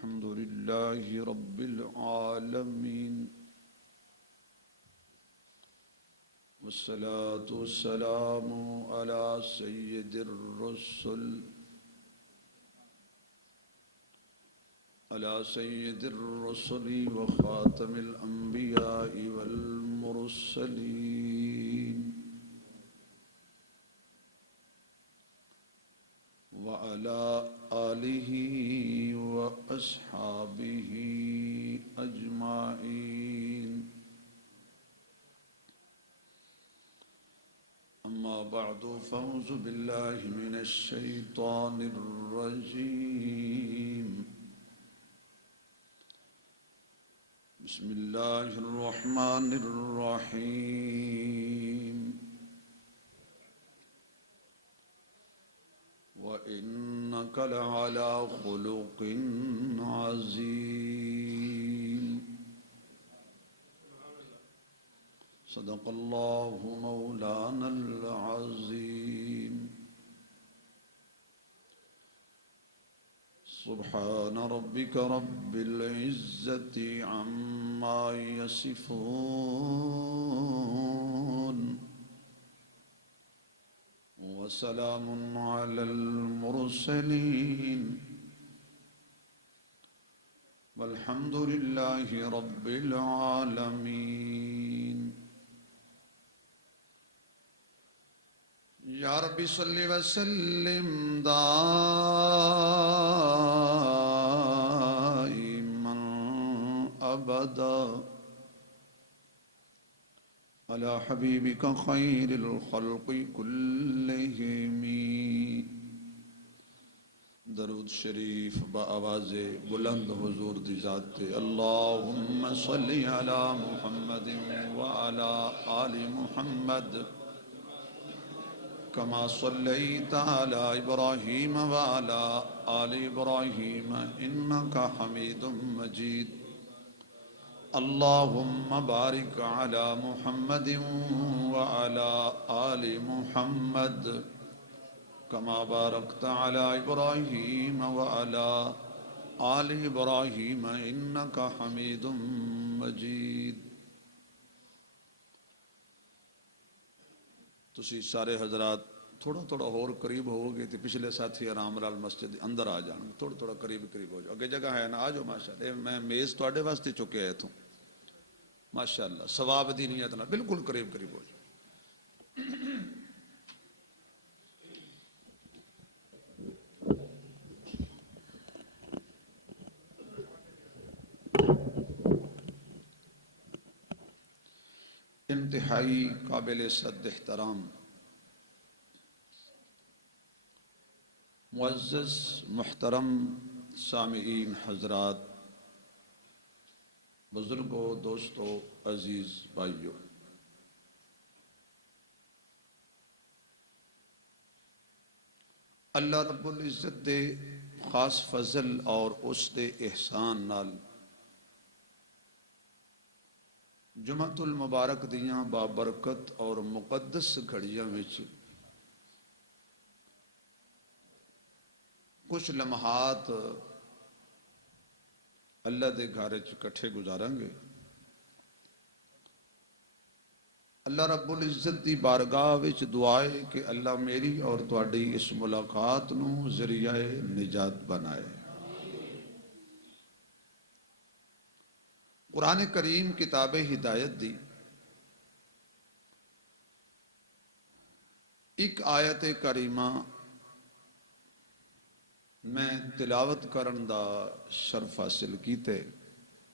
الحمد لله رب العالمين والصلاة والسلام على سيد الرسل وخاتم الأنبياء والمرسلين وعلى آله وأصحابه أجمعين أما بعد فأعوذ بالله من الشيطان الرجيم بسم الله الرحمن الرحيم وإنك لعلى خلق عظيم صدق الله مولانا العظيم سبحان ربك رب العزة عما يصفون وسلام على المرسلين والحمد لله رب العالمين یا ربی صلی وسلم دائما ابدا على حبیبک خیر الخلق كلهم درود شریف با آواز بلند حضور دی ذات اللہم صلی علی محمد وعلی آل محمد كما صليت على إبراهيم وعلى آل إبراهيم إنك حميد مجيد اللهم بارك على محمد وعلى آل محمد كما باركت على إبراهيم وعلى آل إبراهيم إنك حميد مجيد تسی سارے حضرات تھوڑا تھوڑا اور قریب ہو گے تو پچھلے ساتھی آرام لال مسجد اندر آ جان تھوڑا تھوڑا قریب ہو جاؤ اگے جگہ ہے نا آ جاؤ ماشاءاللہ میں میز تواڈے واسطے چکے آیا تھوں ماشاءاللہ ثواب دی نیت نال بالکل قریب ہو جاؤ انتہائی قابل صد احترام معزز محترم سامعین حضرات بزرگوں دوستوں عزیز بھائیوں اللہ رب العزت دے خاص فضل اور اس دے احسان نال جمعۃ المبارک دیاں بابرکت اور مقدس گھڑیاں وچ کچھ لمحات اللہ دے گھر وچ کٹھے گزاراں گے اللہ رب العزت دی بارگاہ وچ دعا ہے کہ اللہ میری اور تواڈی اس ملاقات نو ذریعہ نجات بنائے قرآن کریم کتاب ہدایت دی ایک آیت کریمہ میں تلاوت کرن دا شرف حاصل کیتے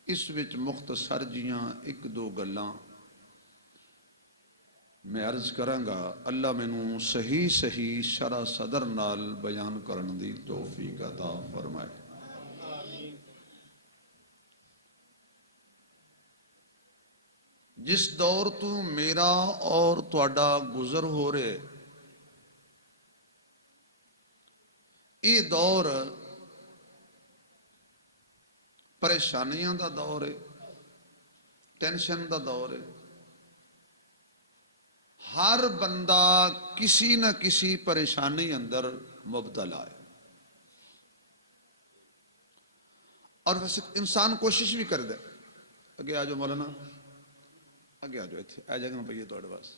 اس وچ مختصر جیاں ایک دو گلاں میں عرض کراں گا اللہ مینوں صحیح شرح صدر نال بیان کرن دی توفیق عطا فرمائے جس دور تو میرا اور تواڈا گزر ہو رہے یہ دور پریشانیاں دا دور ہے ٹینشن دا دور ہے ہر بندہ کسی نہ کسی پریشانی اندر مبتلا ہے اور ویسے انسان کوشش بھی کر دے. اگے آ جاؤ مولانا, اگے آ جاؤ, اتنے اے جگہ پہ تھوڑے پاس.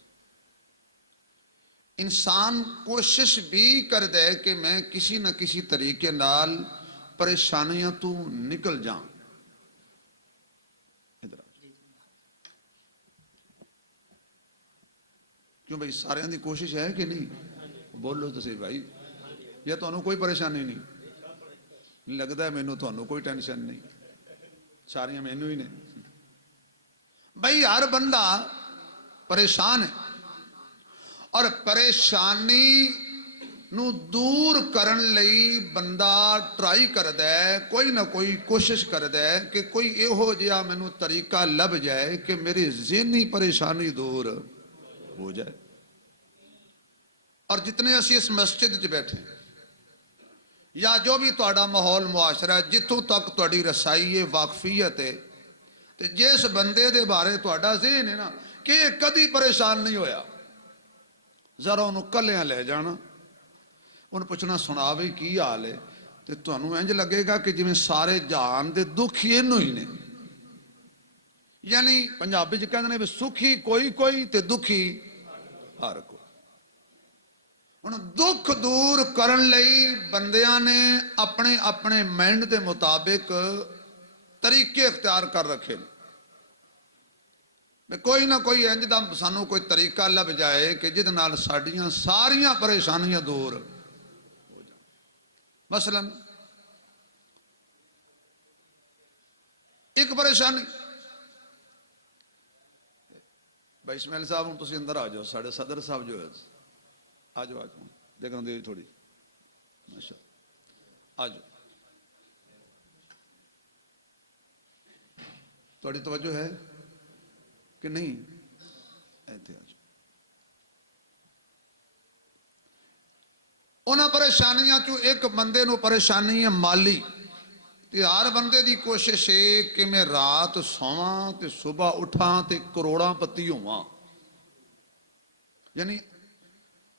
انسان کوشش بھی کر دے کہ میں کسی نہ کسی طریقے نال پریشانیاں تو نکل جاؤں. ادھر کیوں بھائی, سارے دی کوشش ہے کہ نہیں؟ بولو تو صحیح بھائی. یا تمہیں کوئی پریشانی نہیں لگتا ہے؟ مینوں تمہیں کوئی ٹینشن نہیں, ساریاں مینوں ہی نے. بھائی ہر بندہ پریشان ہے, اور پریشانی نو دور کرن لئی بندہ ٹرائی کردا ہے, کوئی نہ کوئی کوشش کردا ہے کہ کوئی ایہو جہا مینوں طریقہ لب جائے کہ میری ذہنی پریشانی دور ہو جائے. اور جتنے اسی اس مسجد چ بیٹھے یا جو بھی تہاڈا ماحول معاشرہ ہے, جتوں تک تہاڈی رسائی ہے, واقفیت ہے, تے جس بندے دے بارے تہاڈا ذہن ہے نا کہ یہ کدی پریشان نہیں ہویا, ذرا انہوں کلیاں لے جانا, انہوں پوچھنا سنا بھی کی حال ہے, تے تانوں انج لگے گا کہ جویں سارے جہان دے دکھ ہی اینوں ہی نے. یعنی پنجابی چ کہندے نے بھی سکھی کوئی کوئی تے دکھی ہر کوئی. ہن دکھ دور کرن لئی بندیاں نے اپنے اپنے مائنڈ دے مطابق طریقے اختیار کر رکھے نے. کوئی نہ کوئی انج دا سانوں کوئی طریقہ لب جائے کہ جہد نال ساڈیاں ساریاں پریشانیاں دور ہو جائیں. مثلا ایک پریشانی, بھائی اسماعیل صاحب ہوں تسی اندر آ جاؤ, ساڑھے صدر صاحب جو ہے آ جاؤ, آ جاؤ, دیکھنا دے تھوڑی ماشاء آ جاؤ. تھوڑی توجہ ہے کہ نہیں؟ ایتھے آ جاؤ. انہاں پریشانیاں چوں ایک بندے نو پریشانی ہے مالی, تے ہر بندے دی کوشش ہے کہ میں رات سواں تے صبح اٹھاں تے کروڑاں پتی ہوواں. یعنی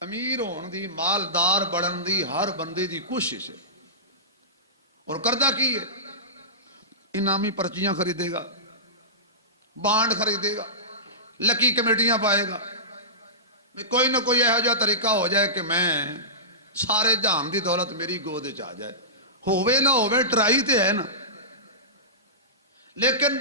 امیر ہون دی, مالدار بڑھن دی ہر بندے دی کوشش ہے. اور کردہ کی ہے, انعامی پرچیاں خریدے گا, بانڈ خریدے گا, لکی کمیٹیاں پائے گا, کوئی نہ کوئی ایہو جہا طریقہ ہو جائے کہ میں سارے جہان دی دولت میری گود وچ آ جائے. ہووے نہ ہووے ٹرائی تے ہے نا. لیکن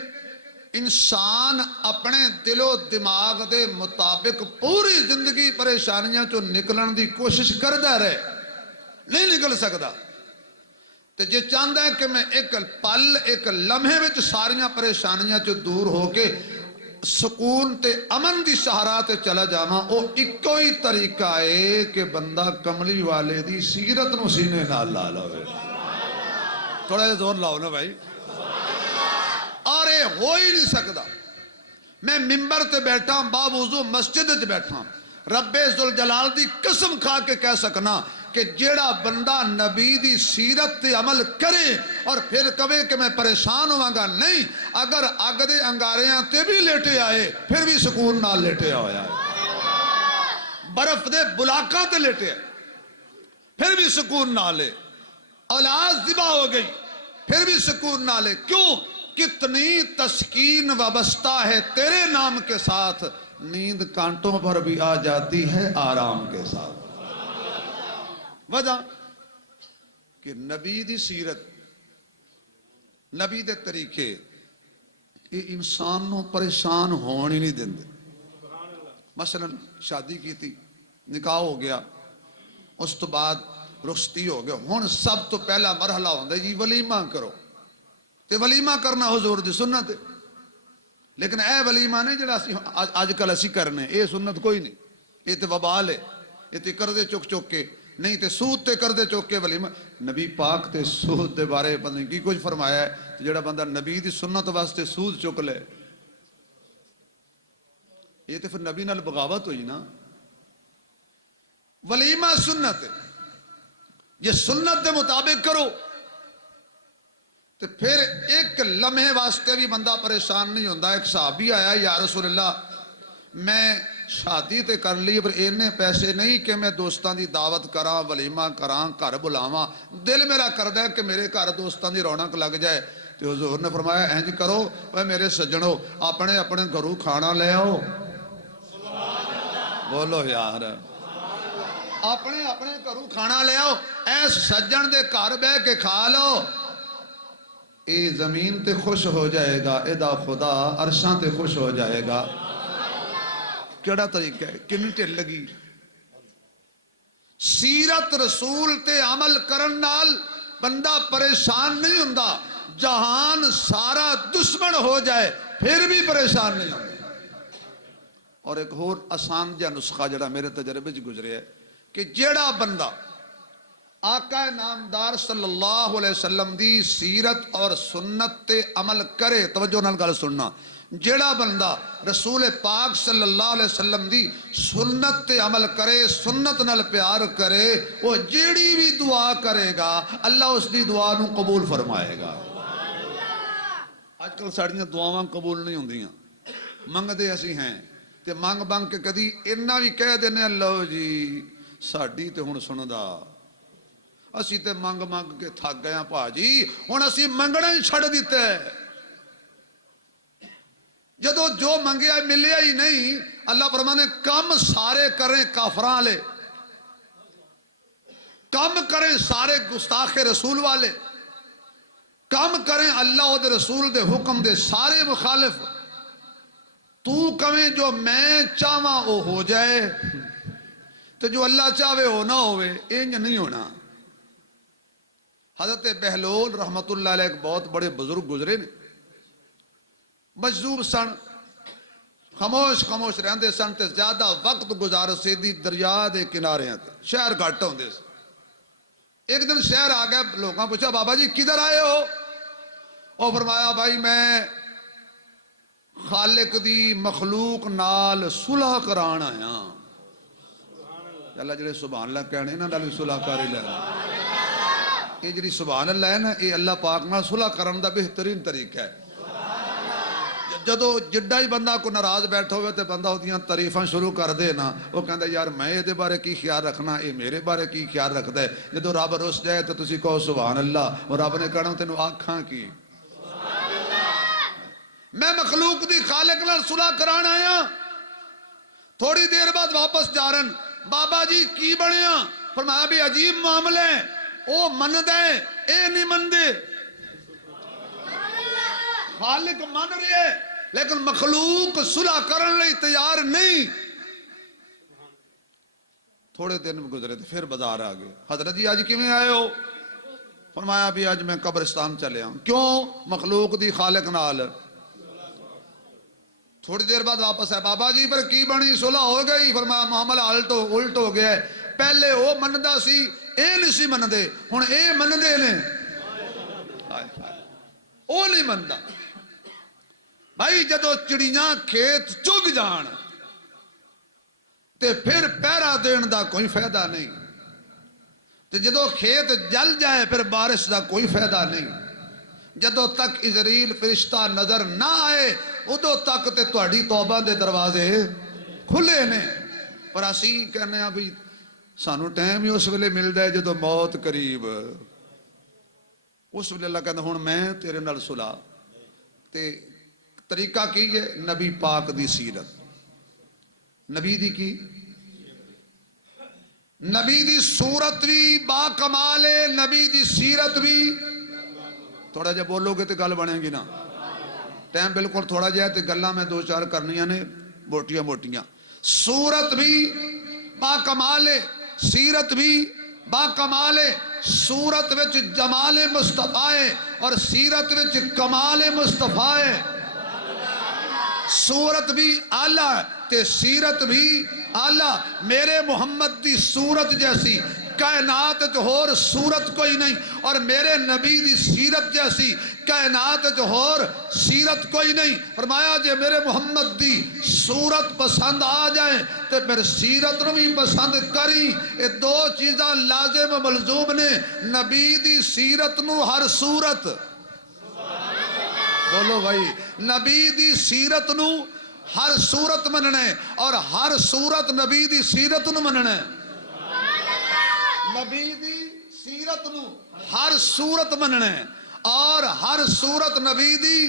انسان اپنے دل و دماغ دے مطابق پوری زندگی پریشانیاں چوں نکلن دی کوشش کردا رہے, نہیں نکل سکدا. تے جے چاہندا ہے کہ میں ایک پل ایک لمحے وچ ساریاں پریشانیاں چوں دور ہو کے سکون تے امن دی شاہراہ تے چلا جاواں, او اکو ہی طریقہ ہے کہ بندہ کملی والے دی سیرت نو سینے نال لا لوے. تھوڑا جا زور لاؤ نا بھائی. اور یہ ہو ہی نہیں سکتا. میں ممبر تے بیٹھا باوضو مسجد تے بیٹھا, رب ذوالجلال دی قسم کھا کے کہہ سکنا کہ جیڑا بندہ نبی دی سیرت تے عمل کرے اور پھر کہے کہ میں پریشان ہوں گا, نہیں, اگر اگ دے انگاریاں تے بھی لیٹے آئے پھر بھی سکون نال لیٹے ہویا ہے. برف دے بلاکاں تے لیٹے آئے پھر بھی سکون نال ہے. اولاد ذبح ہو گئی پھر بھی سکون نہ لے. کیوں؟ کتنی تسکین وابستہ ہے تیرے نام کے ساتھ, نیند کانٹوں پر بھی آ جاتی ہے آرام کے ساتھ. وجہ کہ نبی دی سیرت, نبی دے طریقے یہ انسان نو پریشان ہون ہی نہیں دیندے. مثلا شادی کی تھی, نکاح ہو گیا, اس تو بعد رخصتی ہو گیا, ہن سب تو پہلا مرحلہ ہوندہ جی ولیمہ کرو. تے ولیمہ کرنا حضور دی سنت ہے, لیکن اے ولیمہ نہیں جڑا آج کل اسی کرنے, اے سنت کوئی نہیں. یہ تے وبال ہے, یہ تے کردے چک چک کے, نہیں تے سود تے کردے چک کے ولیمہ. نبی پاک تے سود دے بارے پتہ نہیں کی کچھ فرمایا ہے, جڑا بندہ نبی دی سنت واسطے سود چک لے, یہ تے پھر نبی نال بغاوت ہوئی نا. ولیمہ سنت ہے, یہ سنت دے مطابق کرو تو پھر ایک لمحے واسطے بھی بندہ پریشان نہیں ہوندہ. ایک صحابی آیا, یا رسول اللہ میں شادی تے کر لی پر اینے پیسے نہیں کہ میں دوستان دی دعوت کراں, ولیمہ کراں, گھر بلاواں. دل میرا کردہ ہے کہ میرے گھر دوستان دی رونق لگ جائے, تو حضور نے فرمایا انج کرو اے میرے سجنو اپنے اپنے گھروں کھانا لے آؤ بولو یار اپنے اپنے گھروں کھانا لے آؤ ایس سجن دے گھر بہ کے کھا لو اے زمین تے خوش ہو جائے گا اے دا خدا عرشاں تے خوش ہو جائے گا کیڑا طریقہ ہے کنی ٹھل لگی سیرت رسول تے عمل کرن نال بندہ پریشان نہیں ہوندا جہان سارا دشمن ہو جائے پھر بھی پریشان نہیں ہوندا اور ایک اور آسان جہا نسخہ جڑا میرے تجربے چ گزرے ہے کہ جیڑا بندہ آقا نامدار صلی اللہ علیہ وسلم دی سیرت اور سنت تے عمل کرے توجہ نال گل سننا جیڑا بندہ رسول پاک صلی اللہ علیہ وسلم دی سنت تے عمل کرے سنت نال پیار کرے وہ جیڑی بھی دعا کرے گا اللہ اس دی دعا نو قبول فرمائے گا آج کل ساڑیاں دعاواں قبول نہیں ہوندیاں منگ دے اسی ہیں تے منگ بنگ کے کدی انہا بھی کہہ دینے اللہ جی ساڑی تے ہون سندا اسی تے منگ منگ کے تھک گیا پا جی ہون اسی منگنا ہی چھڑ دیتے ہیں جدو جو منگیا ملیا ہی نہیں اللہ فرمانے کم سارے کریں کافران لے کم کریں سارے گستاخ رسول والے کم کریں اللہ دے رسول دے حکم دے سارے مخالف تو کہیں جو میں چاہواں وہ ہو جائے تو جو اللہ چاہوے ہو نہ ہوئے انج نہیں ہونا حضرت بہلول رحمت اللہ علیہ ایک بہت بڑے بزرگ گزرے نے مجذوب سن خاموش خاموش رہندے سن تے زیادہ وقت گزار سیدھی دریا دے کنارے ہیں شہر گھٹ ہوندے سن ایک دن شہر آ گیا لوگاں پوچھا بابا جی کدھر آئے ہو اور فرمایا بھائی میں خالق دی مخلوق نال صلح کران آیا اللہ جڑے سبحان اللہ کہنے نا نال صلح کر ہی لینا یہ جڑی سبحان اللہ ہے نا یہ اللہ پاک نال صلح کرن دا بہترین طریقہ ہے جدو جڈا ہی بندہ کو ناراض بیٹھا ہوئے تے بندہ ہوتیاں تعریفاں شروع کر دے نا وہ کہندا یار میں یہ دے بارے کی خیال رکھنا اے میرے بارے کی خیال رکھدا ہے جدو رب رس جائے تو تسی کہو سبحان اللہ اور رب نے کہنا تینوں آنکھاں کی میں مخلوق دی خالق نال صلح کران آیا تھوڑی دیر بعد واپس جا رہن بابا جی کی بنیا فرمایا بھی عجیب معاملے او من دے اے نہیں من دے خالق من رہے لیکن مخلوق صلح کرن لئی تیار نہیں تھوڑے دن گزرے تھے پھر بازار آ گئے حضرت جی آج کیویں آئے ہو فرمایا بھی آج میں قبرستان چلے ہوں کیوں مخلوق دی خالق نال تھوڑی دیر بعد واپس ہے بابا جی پر کی بنی صلح ہو گئی فرمایا معاملہ الٹ ہو گیا ہے پہلے وہ مندا سی اے نہیں سی مندے ہن اے مندے نے او نہیں مندا بھائی جدو چڑیاں کھیت چگ جان تے پھر پہرا دین دا کوئی فائدہ نہیں تے جدو کھیت جل جائے پھر بارش دا کوئی فائدہ نہیں جدو تک عزرائیل فرشتہ نظر نہ آئے ادو تک تے تہاڈی توبہ دے دروازے کھلے نے پر اسی کہنے ہیں بھی سانو ٹائم ہی اس ویلے ملدا ہے جدو موت قریب اس ویلے اللہ کہندا ہن میں تیرے نال صلح تے طریقہ کی ہے نبی پاک دی سیرت نبی دی کی نبی دی صورت بھی با کمال ہے نبی دی سیرت بھی تھوڑا جا بولو گے تو گل بنے گی نا ٹائم بالکل تھوڑا جا ہے تو گلاں میں دو چار کرنیاں نے موٹیاں موٹیاں صورت بھی با کمال ہے سیرت بھی با کمال ہے صورت وچ جمال مصطفیٰ ہے اور سیرت وچ کمال مصطفیٰ ہے صورت بھی اعلیٰ تے سیرت بھی اعلیٰ میرے محمد دی صورت جیسی کائنات جو اور صورت کوئی نہیں اور میرے نبی دی سیرت جیسی کائنات جو اور سیرت کوئی نہیں فرمایا جے میرے محمد دی صورت پسند آ جائیں تو پھر سیرت نو بھی پسند کری یہ دو چیزاں لازم و ملزوم نے نبی دی سیرت نو ہر صورت بولو بھائی نبی دی سیرت نو ہر صورت مننے اور ہر صورت نبی دی سیرت نو مننے نبی دی سیرت نو ہر صورت مننے اور ہر صورت نبی دی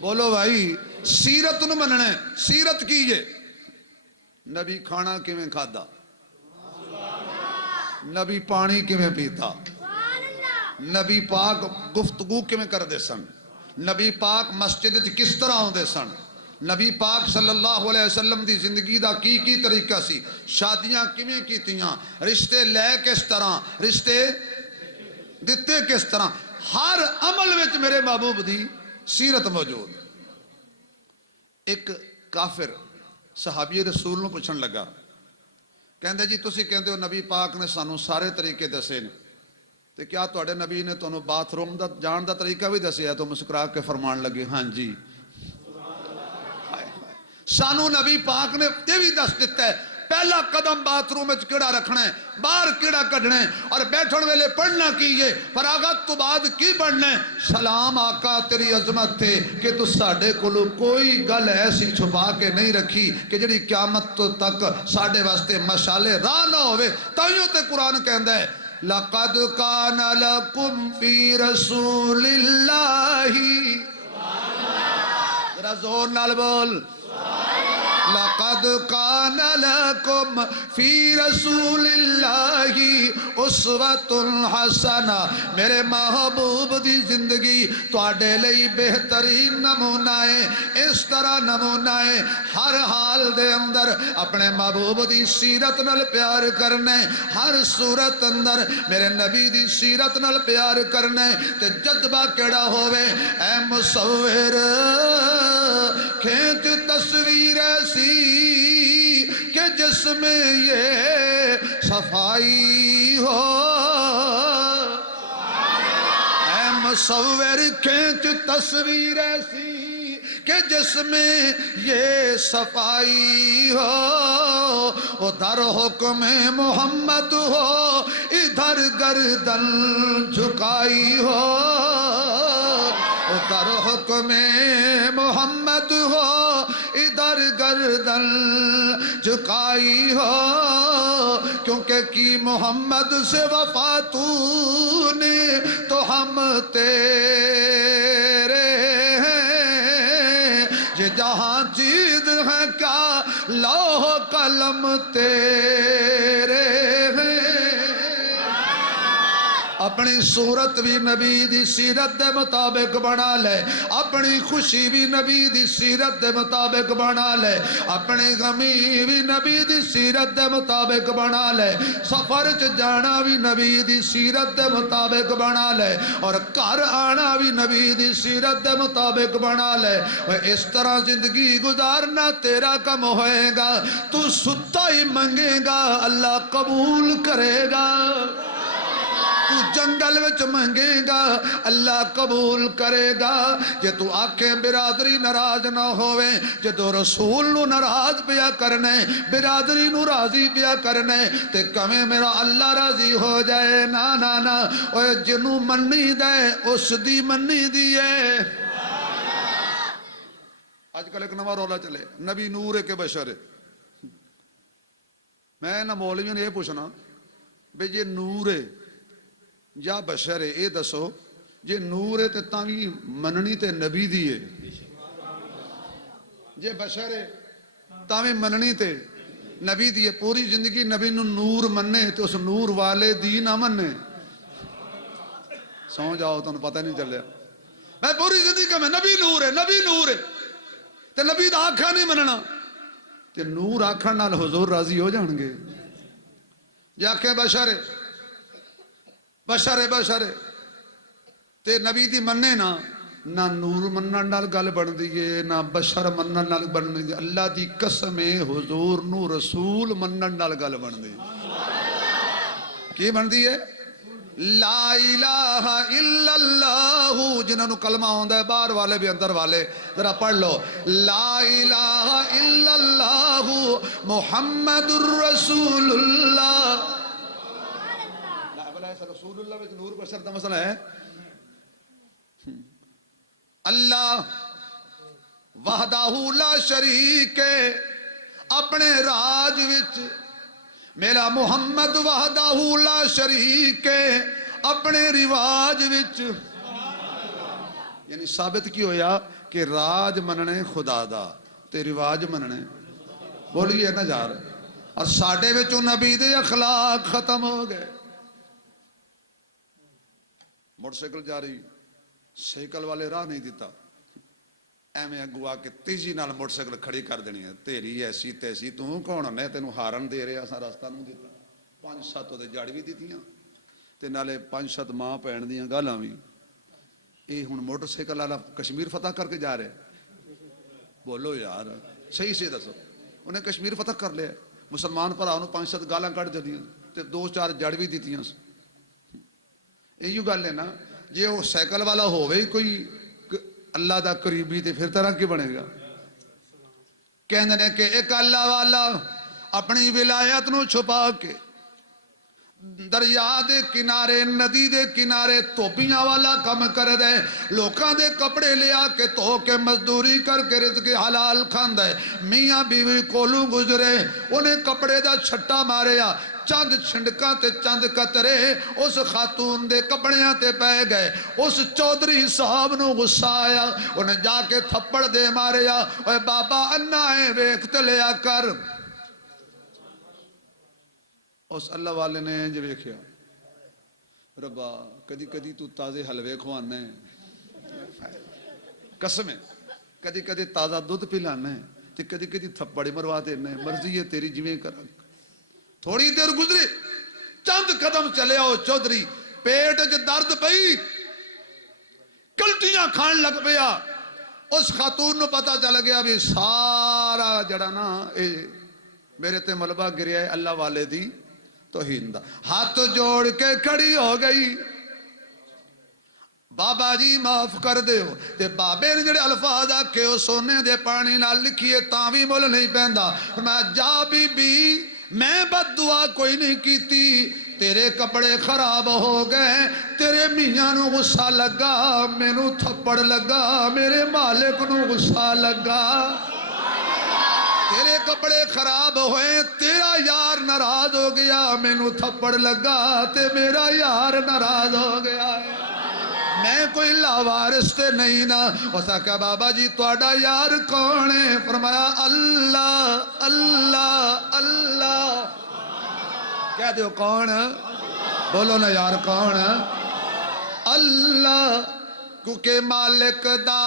بولو بھائی سیرت نو مننا ہے. سیرت کی ہے نبی کھانا کیویں کھادا, نبی پانی کیویں پیتا, نبی پاک گفتگو کیویں کردے سن, نبی پاک مسجد وچ کس طرح آوندے سن, نبی پاک صلی اللہ علیہ وسلم دی زندگی دا کی طریقہ سی, شادیاں کیویں کیتیاں, رشتے لے کس طرح, رشتے دتے کس طرح, ہر عمل وچ میرے محبوب دی سیرت موجود. ایک کافر صحابی رسول نو پوچھن لگا, کہندے جی تسی کہندے ہو نبی پاک نے سانو سارے طریقے دسے نے, تے کیا تواڈے نبی نے تانوں باتھ روم دا جان دا طریقہ بھی دسیا؟ تو مسکرا کے فرمان لگے ہاں جی. سانو نبی پاک نے یہ بھی دس دیتا ہے پہلا قدم باتھ روم وچ کیڑا رکھنا ہے, باہر کیڑا کڈنا ہے, اور بیٹھن ویلے پڑھنا کی ہے, فراغت تو بعد کی پڑھنا ہے. سلام آقا تیری عظمت تے کہ تو ساڈے کولو کوئی گل ایسی چھپا کے نہیں رکھی کہ جڑی قیامت تو تک ساڈے واسطے مشعل راہ نہ ہوئے. تائیوں تے قرآن کہندا ہے لَقَدْ كَانَ لَكُمْ فِي رَسُولِ اللَّهِ, ذرا زور نال بول, لَقَدْ كَانَ لَكُمْ فِي رَسُولِ اللَّهِ أُسْوَةٌ حَسَنَةٌ, میرے محبوب دی زندگی تواڈے لئی بہترین نمونہ ہے. اس طرح نمونہ ہے ہر حال دے اندر اپنے محبوب دی سیرت نال پیار کرنا ہے, ہر صورت اندر میرے نبی دی سیرت نال پیار کرنا ہے. تے جذبہ کیڑا ہوئے اے مصور کھینچ تصویر ایسی کہ جس میں یہ صفائی ہو, اے مصور کھینچ تصویر ایسی کہ جس میں یہ صفائی ہو, ادھر حکم محمد ہو ادھر گردن جھکائی ہو, ادھر حکم محمد ہو ادھر گردن جھکائی ہو. کیونکہ کی محمد سے وفا تو نے تو ہم تیرے ہیں, یہ جہاں چیز ہے کیا لوح قلم تیرے ہیں. اپنی صورت بھی نبی دی سیرت دے مطابق بنا لے, اپنی خوشی بھی نبی دی سیرت دے مطابق بنا لے, اپنی غمی بھی نبی دی سیرت دے مطابق بنا لے, سفر چ جانا بھی نبی دی سیرت دے مطابق بنا لے, اور گھر آنا بھی نبی دی سیرت دے مطابق بنا لے. اس طرح زندگی گزارنا تیرا کم ہوئے گا, تو ستا ہی منگے گا اللہ قبول کرے گا, تو جنگل وچ منگے گا اللہ قبول کرے گا. جے تو آکھیں برادری ناراض نہ ہوئے, جے تو رسول نو ناراض پیا کرنے, برادری نو راضی پیا کرنے, تے کمیں میرا اللہ راضی ہو جائے. نا نا نا, اوے جنوں منی دے اس دی منی دیئے. آج کل ایک نواں رولا چلے نبی نور ہے کہ بشر ہے. میں نہ مولویوں نے یہ پوچھنا بھئی جے نور ہے یا بشر ہے, اے دسو جے نور ہے تے تاوی مننی تے نبی دی ہے, جے بشر ہے تاوی مننی تے نبی دی ہے. پوری زندگی نبی نو نور مننے تے اس نور والے دی نہ مننے. سو جاؤ تو پتہ نہیں چلیا. میں پوری زندگی میں نبی نور ہے, نبی نور ہے, تے نبی دا آکھا نہیں مننا, تے نور آکھن نال حضور راضی ہو جان گے. جے آکھیں بشر ہے, بشر ہے تے نبی دی مننے نہ نور منن نال گل بن دیئے نہ بشر منن نال بن دیئے. اللہ دی قسم حضور نو رسول منن نال گل بن دی. کی بن دیئے؟ لا الہ الا اللہ, جنہاں نو کلمہ ہوندا ہے باہر والے بھی اندر والے, ذرا پڑھ لو لا الہ الا اللہ محمد الرسول اللہ. رسول اللہ وچ نور بشر دا مسئلہ ہے. اللہ وحدہ لا شریک ہے, اپنے راج وچ میرا محمد وحدہ لا شریک ہے, اپنے رواج وچ یعنی ثابت کی ہویا کہ راج مننے خدا دا تے رواج مننے بولیے نہ یار اور ساڈے وچوں نبی دے اخلاق ختم ہو گئے. موٹر سائیکل جا رہی سائیکل والے راہ نہیں دیتا ایویں اگو آ کے تیزی نال موٹر سائیکل کھڑی کر دینی ہے تیری ایسی تیسی تو کون میں تینوں ہارن دے رہا اساں راستہ نہیں دیتا 5-7 تے جڑ بھی دتیاں تے نالے 5-7 ماں بھن دیاں گالاں بھی. یہ ہن موٹر سائیکل والا کشمیر فتح کر کے جا رہا ہے بولو یار صحیح سے دسو انہیں کشمیر فتح کر لیا مسلمان بھرا 5-7 گالاں کٹ دتیاں تے 2-4 جڑ بھی دتیاں. یہی گل ہے نا جی وہ سائیکل والا ہوئے کوئی اللہ دا قریبی تے پھر طرح کی بنے گا. کہندے نے کہ ایک اللہ والا اپنی ولایت نو چھپا کے دریا دے کنارے ندی دے کنارے توپیاں والا کم کر دے لوکاں دے کپڑے لیا کے تو کے مزدوری کر کے رزق حلال کھاندا ہے. میاں بیوی کولوں گزرے انہیں کپڑے دا چھٹا ماریا چند چھنڈکاں تے چند قطرے اس خاتون دے کپڑیاں تے پہ گئے. اس چودھری صاحب نو غصہ آیا انہیں جا کے تھپڑ دے ماریا اے بابا انا ہے ویکھ تے لیا کر. اس اللہ والے نے انج ویکھیا ربا کدی کدی تو تازے حلوے کھوانا ہے قسم ہے کدی کدی تازہ دودھ پلانا ہے تے کدی کدی تھپڑی مروا دینا ہے مرضی ہے تیری جویں کر. تھوڑی دیر گزری چند قدم چلے آؤ چودھری پیٹ وچ درد پئی کلٹیاں کھان لگ پیا. اس خاتون نو پتہ چل گیا بھی سارا جڑا نا اے میرے تے ملبہ گریا ہے اللہ والے دی توہین دا. ہاتھ جوڑ کے کھڑی ہو گئی بابا جی معاف کر دیو تے بابے نے جڑے الفاظ آکھے او سونے دے پانی نال لکھیے تاں وی مول نہیں پیندا. میں جا بی بی میں بد دعا کوئی نہیں کیتی تیرے کپڑے خراب ہو گئے تیرے میاں نو غصہ لگا مینوں تھپڑ لگا میرے مالک نو غصہ لگا تیرے کپڑے خراب ہوئے تیرا یار ناراض ہو گیا مینوں تھپڑ لگا تے میرا یار ناراض ہو گیا. میں کوئی لاوارث تے نہیں نا. اس نے کہا بابا جی تہاڈا یار کون ہے؟ فرمایا اللہ اللہ اللہ. کہہ دیو کون؟ بولو نا یار کون؟ اللہ. کیونکہ مالک دا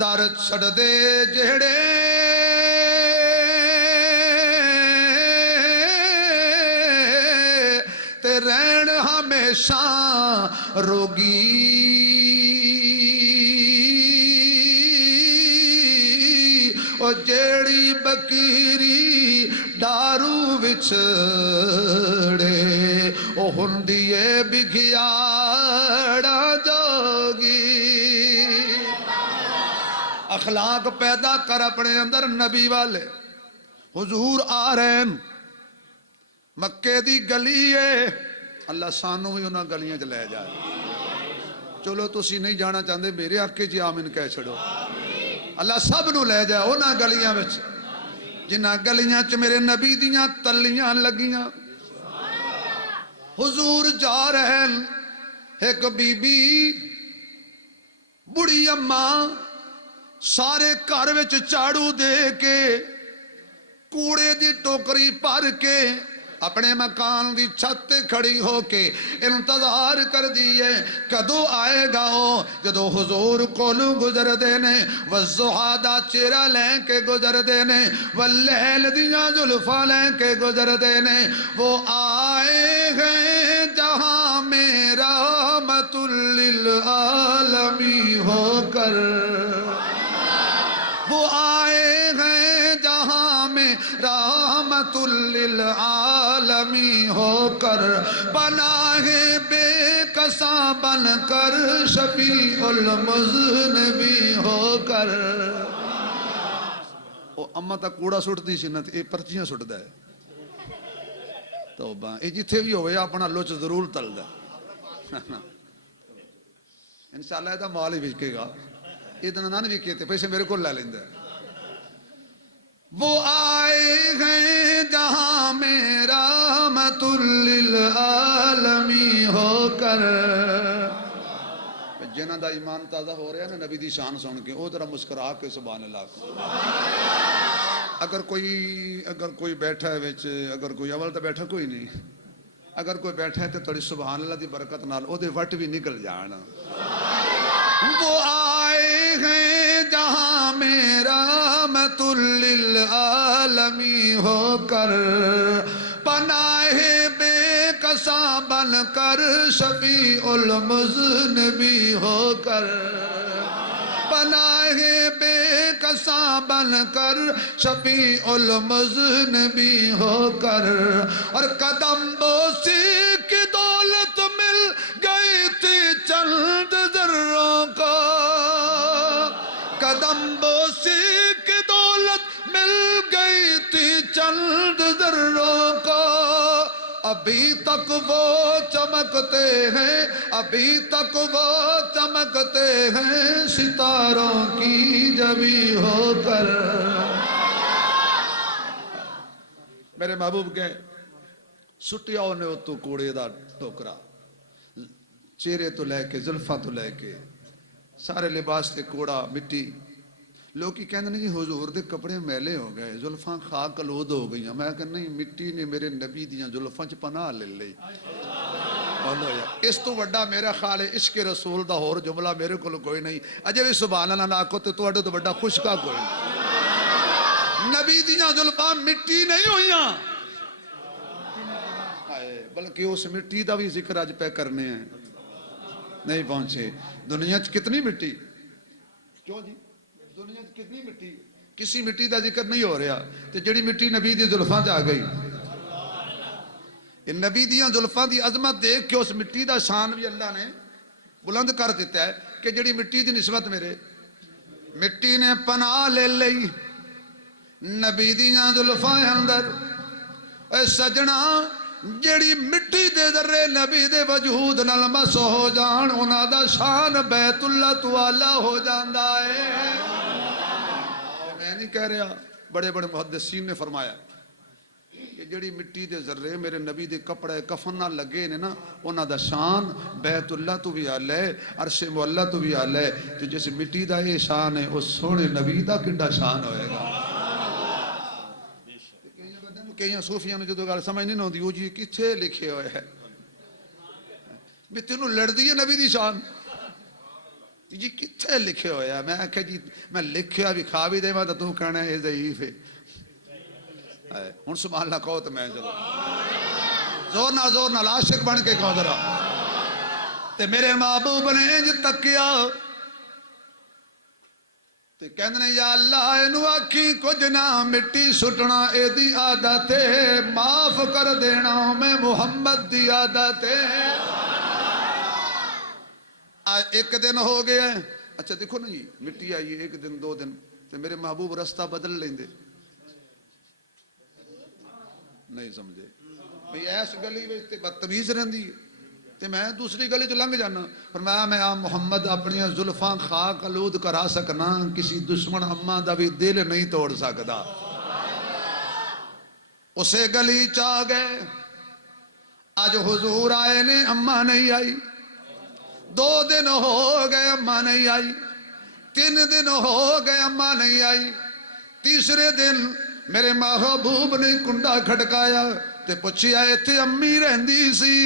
در چھڑ دے جہڑے تے رہن ہمیشہ روگی او جیڑی بکیری دارو وچھڑے او ہندیے بگھیاڑا جوگی. اخلاق پیدا کر اپنے اندر نبی والے. حضور آ رہے ہیں مکے دی گلی ہے اللہ سانوں بھی انہاں گلیاں چ لے جائے. چلو تسی نہیں جانا چاہتے میرے آکے جی آمین کہہ چھڑو اللہ سب نو لے جائے انہاں گلیاں وچ جنہاں گلیاں چ میرے نبی دیاں تلیاں لگیاں. حضور جا رہے ہیں ایک بی بی بڑی اماں سارے گھر وچ جھاڑو دے کے کوڑے دی ٹوکری بھر کے اپنے مکان دی چھت کھڑی ہو کے انتظار کر دیئے کدو آئے گا ہو. جدو حضور کولو گزر دینے والضحیٰ دا چہرہ لیں کے گزر دینے واللیل دیاں زلفاں لیں کے گزر دینے وہ آئے ہیں جہاں میں رحمت للعالمین ہو کر. وہ آئے ہیں جہاں میں رحمت للعالمین ہو کر پناہ بے کساں بن کر شفیع المذنبین ہو کر. وہ اماں تا کوڑا سٹ دی سنت اے پرچیاں سٹ دا ہے توبہ اے جتھے بھی ہوئے اپنا لوچ ضرور تل دا انشاءاللہ ایدہ مال ہی وکے گا ادھنا نہ بھی کہتے پیسے میرے کو لے لیندے. وہ آئے ہیں جہاں میں رحمت للعالمین ہو کر جنہاں دا ایمان تازہ ہو رہا ہے نا نبی دی شان سن کے وہ ذرا مسکرا کے سبحان اللہ. اگر کوئی بیٹھا ہے وچ اگر کوئی اول تو بیٹھا کوئی نہیں اگر کوئی بیٹھا ہے تو تھوڑی سبحان اللہ دی برکت نال او دے وٹ بھی نکل جان. وہ آئے ہیں جہاں میں رحمت للعالمین ہو کر پناہ بے کساں بن کر شفیع المذنبین ہو کر پناہ بے کساں بن کر شفیع المذنبین ہو کر اور قدم بوسی کی دولت مل گئی تھی چند ذروں کو قدم بوسی کی دولت مل گئی تھی چند ذروں کو ابھی تک وہ چمکتے ہیں ابھی تک وہ چمکتے ہیں ستاروں کی جبی ہو کر. میرے محبوب کے سٹیا نے اتو کوڑے دا ٹوکرا چہرے تو لے کے زلفاں تو لے کے سارے لباس تے کوڑا مٹی. لوگ کی کہنے نہیں حضور دے کپڑے میلے ہو گئے زلفاں خاک آلود ہو گئی. میں کہنا نہیں مٹی نے میرے نبی دیاں زلفاں چ پناہ لے لئی. اس تو وڈا میرا خیال ہے عشق رسول دا اور جملہ میرے کو کوئی نہیں. اجے بھی سبحان اللہ نہ آکھو تو وڈا تو وڈا خوشکا کوئی نہیں. نبی دیاں زلفاں مٹی نہیں ہوئیاں بلکہ اس مٹی دا بھی ذکر اج پہ کرنے ہیں نہیں پہنچے. دنیا چ کتنی مٹی کیوں جی دنیا چ کتنی مٹی کسی مٹی دا ذکر نہیں ہو رہا تے جڑی مٹی نبی دی زلفاں تے آ گئی. نبی دیاں زلفاں دی عظمت دیکھ کے اس مٹی دا شان بھی اللہ نے بلند کر دیتا ہے کہ جڑی مٹی دی نسبت میرے مٹی نے پناہ لے لئی نبی دیاں زلفاں اندر. اے سجنا جڑی مٹی دے ذرے نبی دے وجود نال مس ہو جان انہاں دا شان بیت اللہ تو اعلی ہو جاندا ہے. میں نہیں کہہ رہا بڑے بڑے محدثین نے فرمایا کہ جڑی مٹی دے ذرے میرے نبی دے کپڑے کفن نہ لگے نے نا انہاں دا شان بیت اللہ تو بھی اعلی ہے عرش معلی تو بھی اعلی ہے. تو جس مٹی دا یہ شان ہے اس سونے نبی دا کڈا شان ہوئے گا. کئی صوفیاں نے جدو گل سمجھ نہیں ہوندی وہ جی کتھے لکھے ہوئے ہے بھی تینوں لڑ دی ہے نبی دی شان جی کتھے لکھے ہوئے ہے. میں آکھیا جی میں لکھیا بھی کھا بھی دے میں تو کہنا ہے ضعیف ہے. ہن سبحان اللہ کہو تو میں چلو زور نہ عاشق بن کے کہو ذرا. تے میرے محبوب نے انج تکیا تے کہندے یا اللہ اینو آکھی کچھ نہ مٹی سٹنا اے دی عادت ہے معاف کر دینا میں محمد دی عادت ہے. ایک دن ہو گیا ہے اچھا دیکھو نا جی مٹی آئی ہے ایک دن دو دن تے میرے محبوب رستہ بدل لیندے نہیں سمجھے بھئی ایس گلی وچ تے بدتمیز رہندی تے میں دوسری گلی جو لنگ جانا فرمایا میں آپ محمد اپنی زلفاں خاک آلود کرا سکنا کسی دشمن اماں دا بھی دل نہیں توڑ سکدا. اسے گلی چاہ گئے آج حضور آئے نے اماں نہیں آئی. 2 دن ہو گئے اماں نہیں آئی. 3 دن ہو گئے اماں نہیں آئی. تیسرے دن میرے محبوب نے کنڈا کھٹکایا تے پوچھیا ایتھے امی رہندی سی.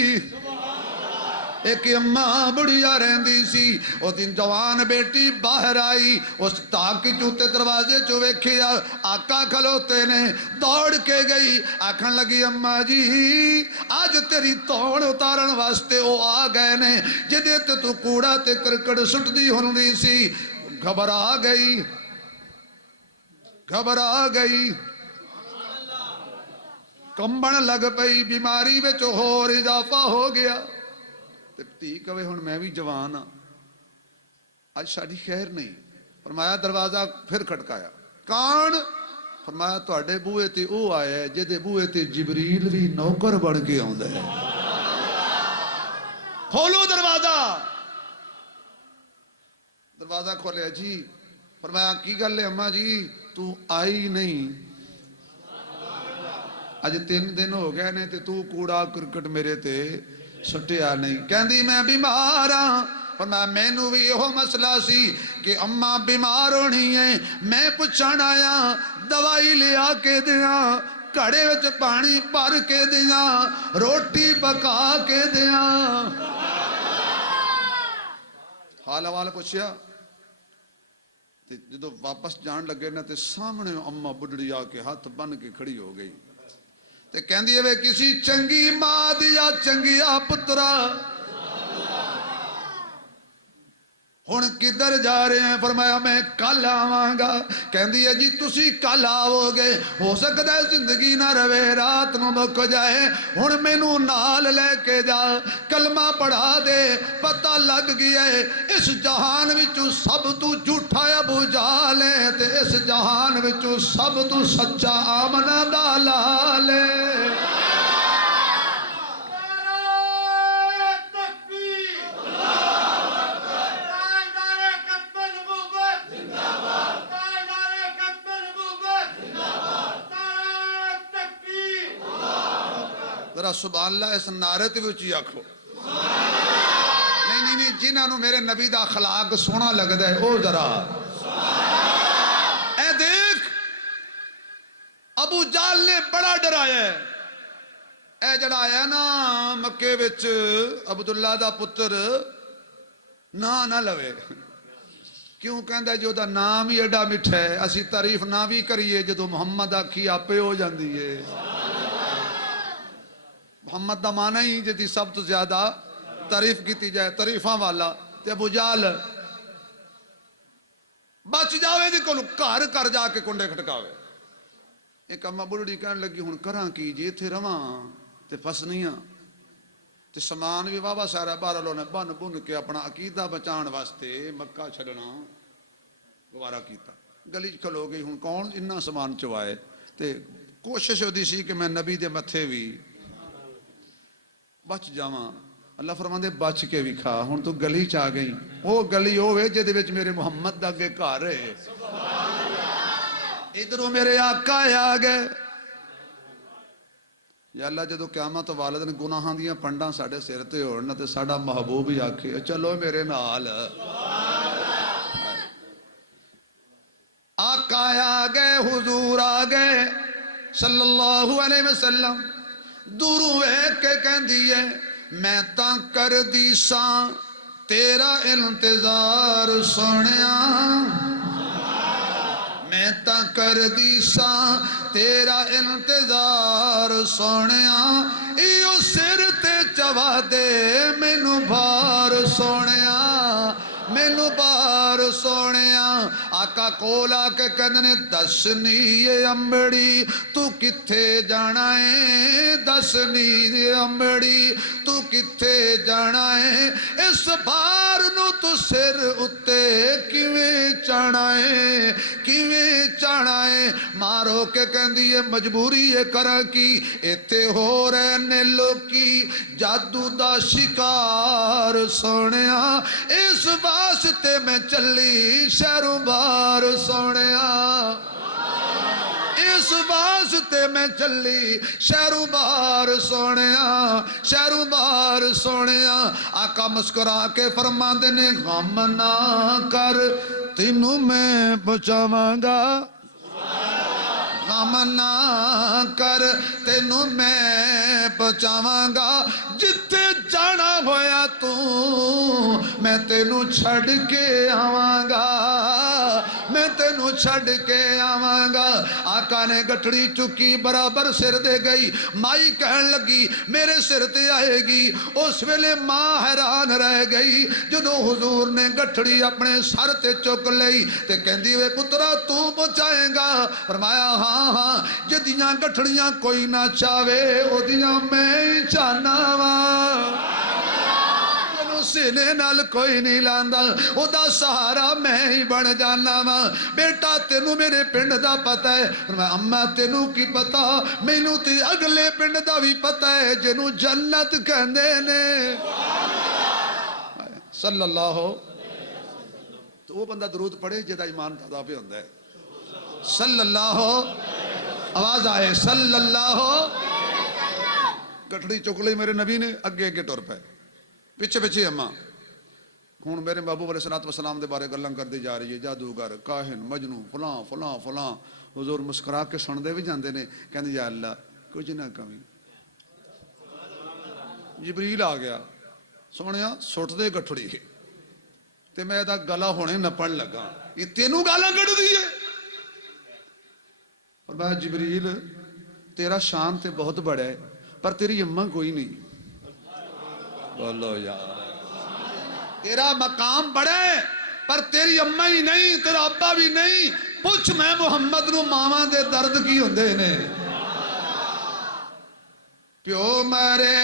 ایک اماں بڑھیا رہندی سی. او دن جوان بیٹی باہر آئی اس تاک چوتے دروازے چو ویکھیا آقا کھلوتے نے دوڑ کے گئی آکھن لگی اماں جی آج تیری توڑ اتارن واسطے او آ گئے نے جدے تے تو کوڑا تے کرکڑ سٹ دی ہوندی سی. گھبرا گئی کمبن لگ پئی بیماری وچ ہور اضافہ ہو گیا. تھی کہے ہن میں بھی جوان ہاں آج ساڈی خیر نہیں. فرمایا دروازہ پھر کھٹکایا کون فرمایا تواڈے بوئے تے او آیا ہے جدے بوئے تے جبریل بھی نوکر بن کے آوندا ہے. کھولو دروازہ کھولیا جی. فرمایا کی گل ہے اماں جی تو آئی نہیں اج 3 دن ہو گئے نے تے تو کوڑا کرکٹ میرے تے سٹیا نہیں. کہندی میں بیمار ہاں فرمایا مینوں بھی یہو مسئلہ سی کہ اما بیمار ہونی ہے، میں پوچھن آیا دوائی لیا کے دیاں، کڑے وچ پانی بھر کے دیاں، روٹی پکا کے دیاں۔ حال حوال پوچھیا تے جدو واپس جان لگے نا تے سامنے اما بڈڑی آ کے ہاتھ بن کے کھڑی ہو گئی تے کہندی ہے وے کسی چنگی ماں دیا چنگیا پترا ہن کدھر جا رہے ہیں؟ فرمایا میں کل آواں گا۔ کہندی ہے جی تسی کل آؤ گے، ہو سکتا ہے زندگی نہ رہے، رات نو مک جائے، ہن مینوں نال لے کے جا، کلمہ پڑھا دے، پتہ لگ گیا ہے اس جہان وچوں سب تو جھوٹا ابو جہل ہے تے اس جہان وچوں سب تو سچا آمنہ دا لال ہے۔ ذرا سبحان اللہ اس نعرے تے وچ آکھو۔ نہیں جنہاں نو میرے نبی دا اخلاق سونا لگدا ہے او ذرا اے دیکھ ابو جہل نے بڑا ڈرایا ہے۔ اے جڑا آیا نا مکے وچ عبداللہ دا پتر نہ لوے، کیوں کہندا جو دا نام ہی ایڈا میٹھا ہے، اسی تعریف نہ بھی کریے جدو محمد آکھی آپے ہو جاندی ہے۔ محمد دا مانا ہی جدی سب تو زیادہ تعریف کیتی جائے، تعریفاں والا تے ابو جہل بچ جاوے دی کولو گھر کر جا کے کنڈے کھٹکاوے۔ ایک اما بڑھڑی کہن لگی ہن کراں کی جی ایتھے رواں تے پھسنیاں تے سامان بھی واوا سارا باہر لونے بن بن کے اپنا عقیدہ بچان واسطے مکہ چھڈنا گوارا کیتا۔ گلی کھلو گئی ہن کون اتنا سامان چوائے تے کوشش ہوتی سی کہ میں نبی دے متھے بھی بچ جاواں۔ اللہ فرماندے بچ کے بھی کھا، ہن تو گلی چاہ گئی، وہ گلی ہوئے جدے وچ میرے محمد دا کے گھر ہے، ادھروں میرے آقا آ گئے۔ یا اللہ جدو قیامت والد نے گناہاں دیاں پنڈاں ساڑھے سر تے ہوڑنا تے ساڑھا محبوب ہی آکھے چلو میرے نال، آقا آ گئے، حضور آ گئے صلی اللہ علیہ وسلم۔ دوروں ویکھ کے کہندی ہے میں تاں کر دی ساں تیرا انتظار سونیا، میں تاں کر دی ساں تیرا انتظار سونیا، ایو سر تے چوا دے مینوں بھار سونیا، مینوں بار سونیا۔ آقا کول آ کے کہندے دسنی اے امبڑی تو کتھے جانا ہے، دسنی اے امبڑی تو کتھے جانا ہے، اس بار نو تو سر اتے کیویں چانا ہے، کیویں چانا ہے۔ مارو کے کہندی ہے مجبوری ہے کرا کی، ایتھے ہو رہے نے لوکی جادو دا شکار سونیا، اس واسطے میں چلی شہروں بار سونیا، اس واسطے میں چلی شہروں بار سونیا، شہروں بار سونیا۔ آقا مسکرا کے فرماندے نے غم نہ کر تینوں میں بچاواں گا، غم نہ کر تینوں میں بچاواں گا، جتھے جانا ہویا تو میں تینوں چھڑ کے آواں گا، میں تینوں چھڑ کے آواں گا۔ آقا نے گٹھڑی چکی برابر سر دے گئی، مائی کہن لگی میرے سر تے آئے گی۔ اس ویلے ماں حیران رہ گئی جدو حضور نے گٹھڑی اپنے سر تے چک لئی تے کہندی وے پترا تو بچائیں گا؟ فرمایا ہاں جدیاں گٹھڑیاں کوئی نہ چاہے او دیاں میں ہی چاہنا وا، سینے نال کوئی نہیں لاندا او دا سہارا میں ہی بن جانا وا۔ بیٹا تینوں میرے پنڈ دا پتہ ہے؟ فرمایا اماں تینوں کی پتا؟ مینوں تے اگلے پنڈ دا بھی پتہ ہے جنوں جنت کہندے نے۔ صلی اللہ تو وہ بندہ درود پڑھے جدا ایمان تازہ پہ ہوندا ہے۔ صلی اللہ آواز آئے صلی اللہ۔ گٹھڑی چک لئی میرے نبی نے، اگے اگے ٹر پے، پیچھے پیچھے اماں۔ ہوں میرے محبوب علیہ الصلوۃ والسلام دے بارے گلاں کردی جا رہی ہے، جادوگر، کاہن، مجنوں، فلاں فلاں فلاں. حضور مسکرا کے سنتے بھی جاندے نے، کہندے یا اللہ کچھ نہ کمی. جبریل آ گیا، سونیا سٹ دے گٹھڑی تے میں دا گلا ہونے نپن لگا، یہ تینوں گالاں کڈ دی ہے. اور میں جبریل تیرا شان تے بہت بڑا ہے پر تیری اماں کوئی نہیں. بولو یار، تیرا مقام بڑا ہے پر تیری اماں ہی نہیں، تیرا ابا بھی نہیں. پوچھ میں محمد نو ماواں دے درد کی ہوندے نے. پیو مرے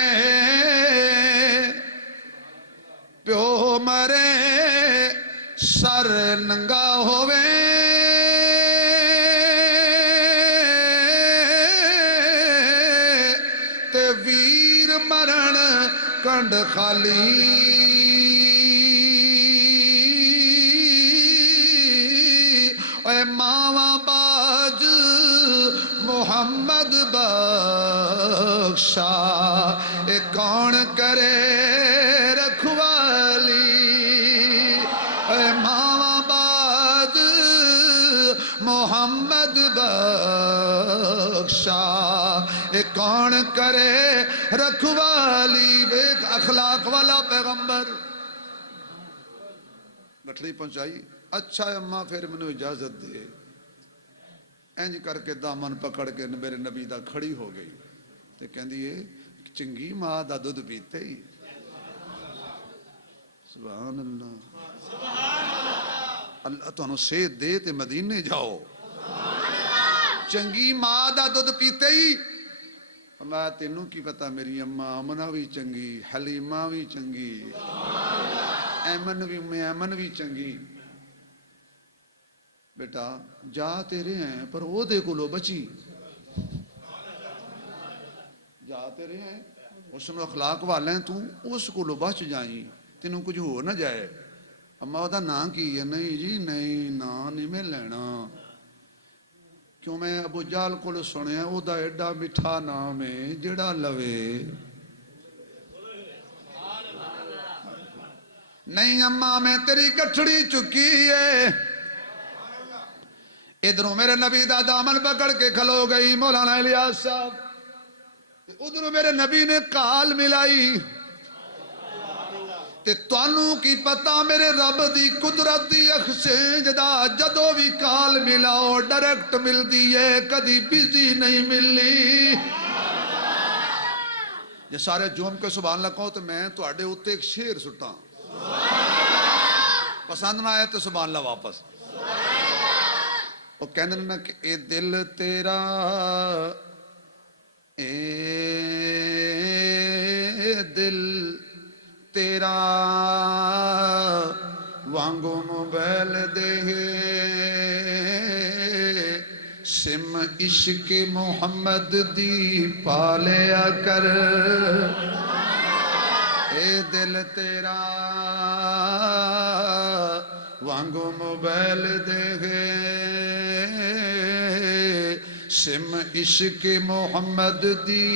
پیو مرے سر ننگا ہووے، تے ویر مرن کنڈ خالی. اے ماواں باج محمد بخشا، اے کون کرے رکھوالی. اے ماواں باج محمد بخشا، اے کون کرے رکھوالی. ویک اخلاق والا پیغمبر. گٹھڑی پہنچائی، اچھا اماں پھر مینوں اجازت دے. انج کر کے دامن پکڑ کے میرے نبی دا کھڑی ہو گئی تے کہندی ہے چنگی ماں دا دودھ پیتے ہی. سبحان اللہ. اللہ تانوں صحت دے تے مدینے جاؤ. چنگی ماں دا دودھ پیتے ہی. میں تینوں کی پتا میری اماں امنہ بھی چنگی، حلیمہ بھی چنگی، ایمن بھی چنگی. بیٹا جا تیرے ہیں پر وہ دے کولو بچی. جا تیرے ہیں اس نے اخلاق والے تو اس کولو بچ جائیں، تینوں کچھ ہو نہ جائے. اما وہ دا نام کی ہے؟ نہیں جی نہیں، نام نہیں میں لینا. کیوں میں ابو جال کولو سنے وہ دا ایڈا میٹھا نام ہے جڑا لوے. نہیں اماں میں تیری گٹھڑی چکی ہے. ادھروں میرے نبی دا دامن پکڑ کے کھلو گئی مولانا الیاس صاحب. ادھروں میرے نبی نے کال ملائی. تے تانوں کی پتا میرے رب دی قدرت دی ایکسچینج دا جدو بھی کال ملاؤ ڈائریکٹ ملدی ہے، کدی بزی نہیں ملی. یہ سارے جوم کے سبحان اللہ کہو تو میں تواڈے اوتے ایک شعر سٹاں، پسند نہ آئے تو سبحان اللہ واپس. وہ کہندے نا کہ اے دل تیرا اے دل تیرا وانگو موبائل دے سم عشق محمد دی پالیا کر. اے دل تیرا وانگو موبائل دے سم عشق محمد دی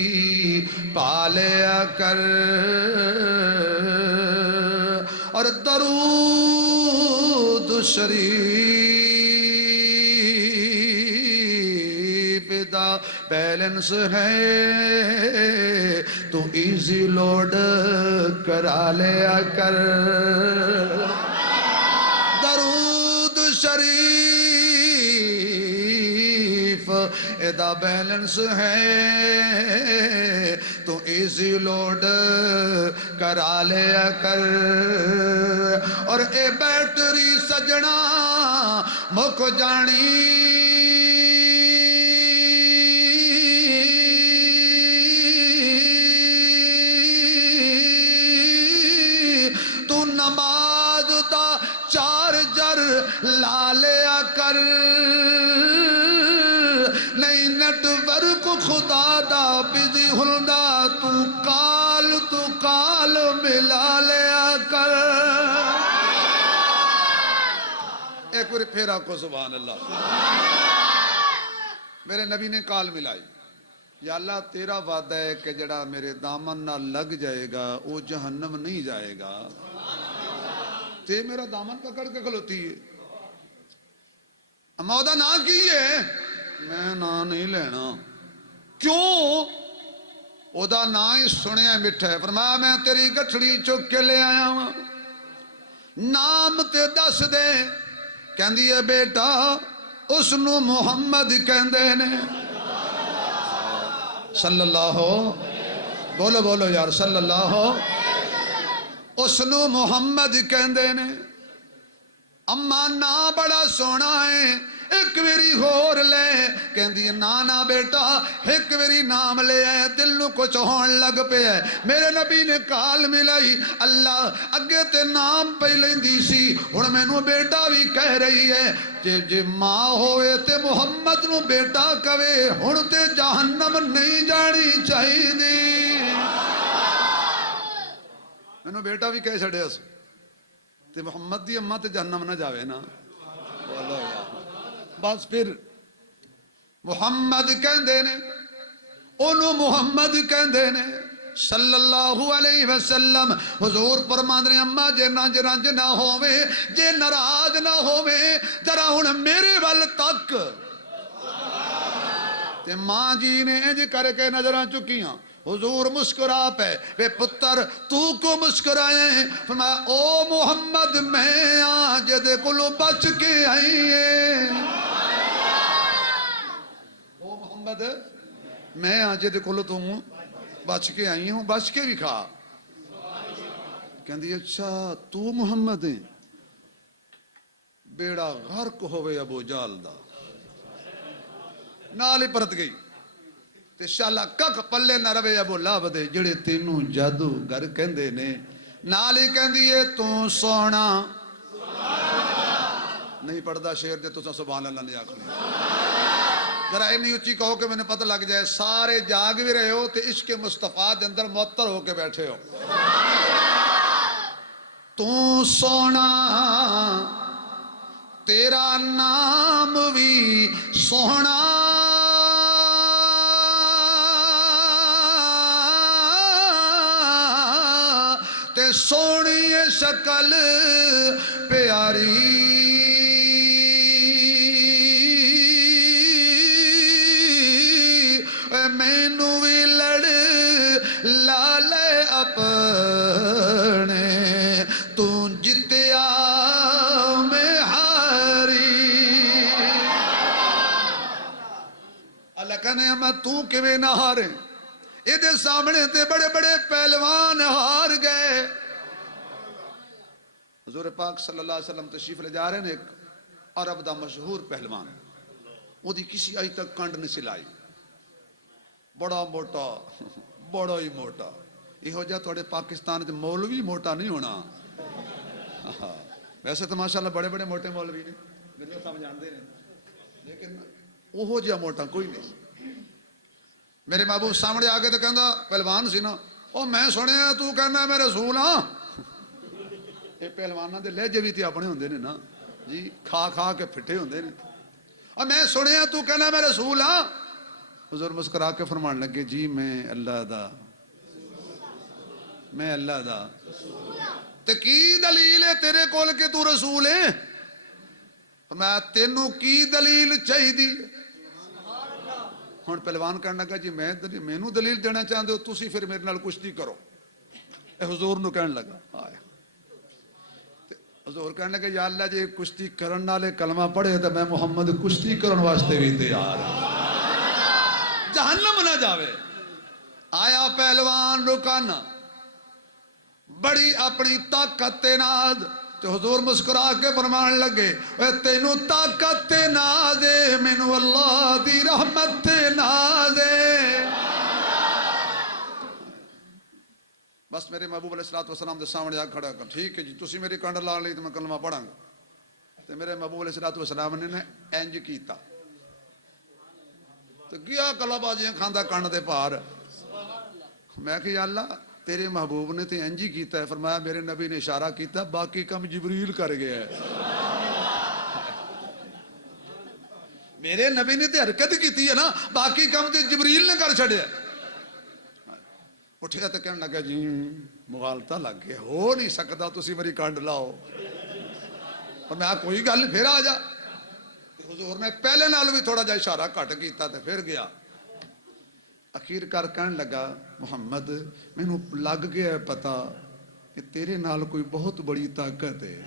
پالیا کر. اور درود شریف دا بیلنس ہے تو ایزی لوڈ کرا لیا کر. درود شریف دا بیلنس ہے تو ایزی لوڈ کرا لیا کر. اور اے بیٹری سجنا مک جانی تو نماز دا چارجر لا لیا کر. نہیں نیٹ ورک خدا دا بزی ہلدا تو کال ملا لیا کر. ایک بار پھر آپ کو سبحان اللہ. میرے نبی نے کال ملائی، یا اللہ تیرا وعدہ ہے کہ جڑا میرے دامن نہ لگ جائے گا وہ جہنم نہیں جائے گا. تے میرا دامن پکڑ کے کھلوتی ہے اما دا نا کی ہے میں نا نہیں لینا کیوں او دا نا ہی سنیا مٹھا ہے فرمایا میں تیری گٹھڑی چک کے لے آیا ہوں نام تے دس دے کہندی ہے بیٹا اس نو محمد کہندے نے صلی اللہ بولو بولو یار صلی اللہ اس نو محمد کہندے نے اما نا بڑا سونا ہے ایک ویری ہور لے کہندی نا بیٹا ایک ویری نام لے آئے دل نو کچھ ہون لگ پہ ہے میرے نبی نے کال ملائی اللہ اگے تے نام پہ لیندی سی ہن مینوں بیٹا بھی کہہ رہی ہے جے ماں ہوئے تے محمد نو بیٹا کہے ہن تے جہنم نہیں جانی چاہیے مینوں بیٹا بھی کہہ چھڑیا اس تے محمد دی اماں تے جہنم نہ جاوے نا بولو یار بس پھر محمد کہندے نے انہوں محمد کہندے نے صلی اللہ علیہ وسلم حضور فرماندے نے اما جے رنج نہ ہووے جے ناراض نہ ہووے ذرا ہن میرے ول تک تے ماں جی نے انج کر کے نظراں چکیاں حضور مسکرا پہ وے پتر تو کو مسکرائے فرمایا او محمد میں آج دے کلو بچ کے آئی ہے او محمد میں آج دے کلو تم بچ کے آئی ہوں بچ کے بھی کھا کہندی اچھا تو محمد ہے بیڑا غرق ہوئے ابو جال دا نال ہی پرت گئی تے شالا کک پلے نہ روے ابو لہب دے جڑے تینوں جادو گر کہندے نے نال ہی کہندی ہے تو سونا نہیں پڑھدا شعر دے تو سبحان اللہ نہیں آکھنا ذرا اینی اچھی کہو کہ میں نے پتہ لگ جائے سارے جاگ بھی رہے ہو تے عشق مصطفیٰ دے اندر معطر ہو کے بیٹھے ہو تو سونا تیرا نام بھی سونا تے سونی شکل پیاری مینوں بھی لڑ لالے اپنے تو جتیا میں ہاری اللہ کہنے میں تو کیویں نہ ہارے ادھے سامنے تے بڑے بڑے پہلوان ہار گئے حضور پاک صلی اللہ علیہ وسلم تشریف لے جا رہے ہیں ایک عرب دا مشہور پہلوان وہ دی کسی آج تک کنڈ نہیں سلائی بڑا موٹا بڑا ہی موٹا یہ ہو جا توڑے پاکستان دے مولوی موٹا نہیں ہونا ویسے تو ماشاءاللہ بڑے بڑے موٹے مولوی نے میرے سامنے جانتے ہیں لیکن وہ ہو جا موٹا کوئی نہیں میرے محبوب سامنے آگے تو کہندا پہلوان سی نا او میں سنیا تو کہنا میں رسول ہاں یہ پہلواناں دے لہجے بھی تے اپنے ہوندے نے نا جی کھا کھا کے پھٹے ہوندے نے اور میں سنیا تو کہنا میں رسول ہاں حضور مسکرا کے فرمان لگے جی میں اللہ دا تے کی دلیل ہے تیرے کول کہ تو رسول ہے میں تینوں کی دلیل چاہی دی ہن پہلوان کہنے لگا جی مینوں دلیل دینا چاہندے ہو تسی پھر میرے نال کشتی کرو اے حضور نو کہنے لگا آیا حضور کہنے لگا یا اللہ جی کشتی کرن نالے کلمہ پڑھے تو میں محمد کشتی کرن واسطے بھی تیار جہنم نہ جاوے آیا پہلوان رکن بڑی اپنی طاقت ناز تو حضور مسکرا کے فرمان لگے اے تینوں طاقت ناز ہے مینوں اللہ دی رحمت ناز ہے بس میرے محبوب علیہ السلام دے سامنے آ کھڑا کر ٹھیک ہے جی تسی میری کنڈ لا لی تو میں کلمہ پڑھاں گا تو میرے محبوب علیہ السلام نے انج کیتا تو گیا کلا بازیاں کھاندا کنڈ دے پار میں کہ یا اللہ تیرے محبوب نے تے انج ہی کیتا ہے فرمایا میرے نبی نے اشارہ کیتا باقی کم جبریل کر گیا ہے میرے نبی نے تے حرکت کیتی ہے نا باقی کم تے جبریل نے کر چھڑیا اٹھیا تے کہنے لگا جی ਮੁਗਾਲਤਾ ਲੱਗ ਗਿਆ, ਹੋ ਨਹੀਂ ਸਕਦਾ, ਤੁਸੀਂ ਮੇਰੀ ਕੰਡ ਲਾਓ। ਪਰ ਮੈਂ ਕੋਈ ਗੱਲ ਨਹੀਂ, ਫਿਰ ਆ ਜਾ। ਹਜ਼ੂਰ ਨੇ ਪਹਿਲੇ ਨਾਲ ਵੀ ਥੋੜਾ ਜਿਹਾ ਇਸ਼ਾਰਾ ਘੱਟ ਕੀਤਾ ਤੇ ਫਿਰ ਗਿਆ। ਅਖੀਰ ਕਰ ਕਹਿਣ ਲੱਗਾ, ਮੁਹੰਮਦ ਮੈਨੂੰ ਲੱਗ ਗਿਆ ਪਤਾ ਕਿ ਤੇਰੇ ਨਾਲ ਕੋਈ ਬਹੁਤ ਬੜੀ ਤਾਕਤ ਹੈ।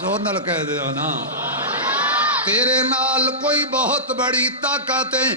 ਜ਼ੋਰ ਨਾਲ ਕਹਿ ਦਿਓ ਨਾ, ਤੇਰੇ ਨਾਲ ਕੋਈ ਬਹੁਤ ਬੜੀ ਤਾਕਤ ਹੈ।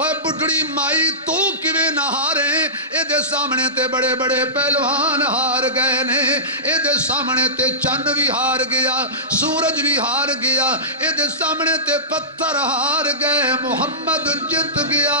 ਓਏ ਬੁੱਢੜੀ ਮਾਈ ਤੂੰ ਕਿਵੇਂ ਨਾ ਹਾਰੇ, ਇਹਦੇ ਸਾਹਮਣੇ ਤੇ ਬੜੇ ਬੜੇ ਪਹਿਲਵਾਨ ਹਾਰ ਗਏ ਨੇ, ਇਹਦੇ ਸਾਹਮਣੇ ਤੇ ਚੰਨ ਵੀ ਹਾਰ ਗਿਆ, ਸੂਰਜ ਵੀ ਹਾਰ ਗਿਆ, ਇਹਦੇ ਸਾਹਮਣੇ ਤੇ ਪੱਥਰ ਹਾਰ ਗਏ, ਮੁਹੰਮਦ ਜਿੱਤ ਗਿਆ।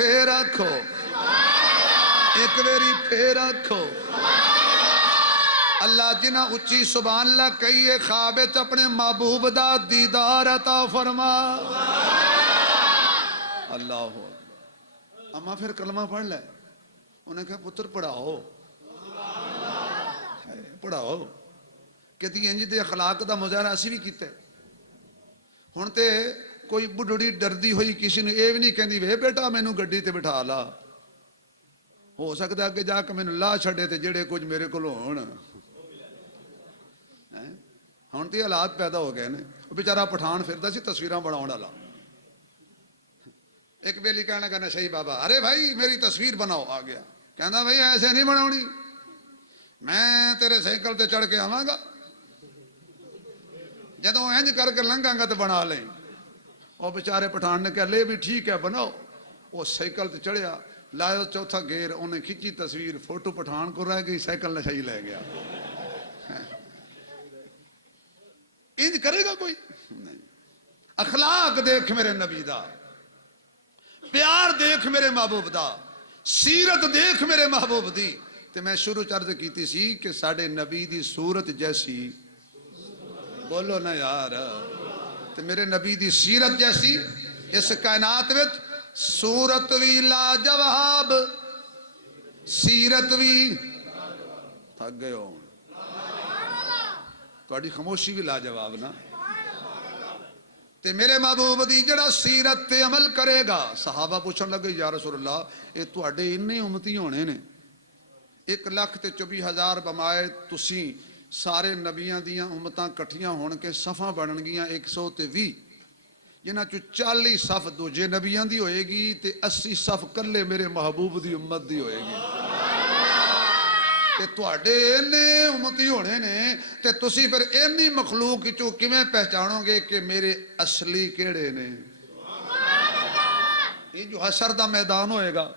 پھر آکھو ایک ویری پھر آکھو اللہ جنہ اچھی سبحان اللہ کہیے خواب وچ اپنے محبوب دا دیدار عطا فرما اللہ اما پھر کلمہ پڑھ لے انہیں کہا پتر پڑھاؤ پڑھاؤ کہتی انج دے اخلاق دا مظاہرہ اسی بھی کیتا ہے ہن تے کوئی بڑھڑی ڈردی ہوئی کسی نے یہ بھی نہیں کہندی وے بیٹا مینوں گڈی تے بٹھا لا ہو سکتا ہے کہ جا کے مینوں لا چھڑے تے جڑے کچھ میرے کول ہون ہن تے حالات پیدا ہو گئے نے بیچارہ پٹھان پھردا سی تصویراں بناون والا ایک بیلی کہنا کہنا صحیح بابا ارے بھائی میری تصویر بناؤ آ گیا کہنا بھائی ایسے نہیں بناونی میں تیرے سائیکل تے چڑھ کے آواں گا جدوں انج کر کے لنگاں گا تے بنا لیں وہ بیچارے پٹھان نے کہا لے بھی ٹھیک ہے بناؤ وہ سائیکل تے چڑھیا لایا چوتھا گیئر انہیں کھچی تصویر فوٹو پٹھان کو رہ گئی سائیکل نشائی لے گیا انج کرے گا کوئی نہیں اخلاق دیکھ میرے نبی دا پیار دیکھ میرے محبوب دا سیرت دیکھ میرے محبوب دی تے میں شروع چرد کیتی سی کہ ساڑھے نبی دی صورت جیسی بولو نا یار تے میرے نبی دی سیرت جیسی اس کائنات وچ صورت بھی لاجواب سیرت بھی تھک گئے ہو تھوڑی خاموشی بھی لاجواب نا تے میرے محبوب دی جڑا سیرت تے عمل کرے گا صحابہ پوچھن لگے یا رسول اللہ اے تواڈے اتنے امتی ہونے نے 1,24,000 بمائے تسی سارے نبیاں دیاں امتاں کٹھیاں ہون کے صفاں بنن گیاں 120 جنہاں چو 40 صف دوجے نبیاں دی ہوئے گی تے 80 صف کلے میرے محبوب دی امت دی ہوئے گی تے تواڈے اتنے امتی ہونے نے تے تسی پھر اتنی مخلوق چوں کیویں پہچانو گے کہ میرے اصلی کیڑے نے یہ جو حشر دا میدان ہوئے گا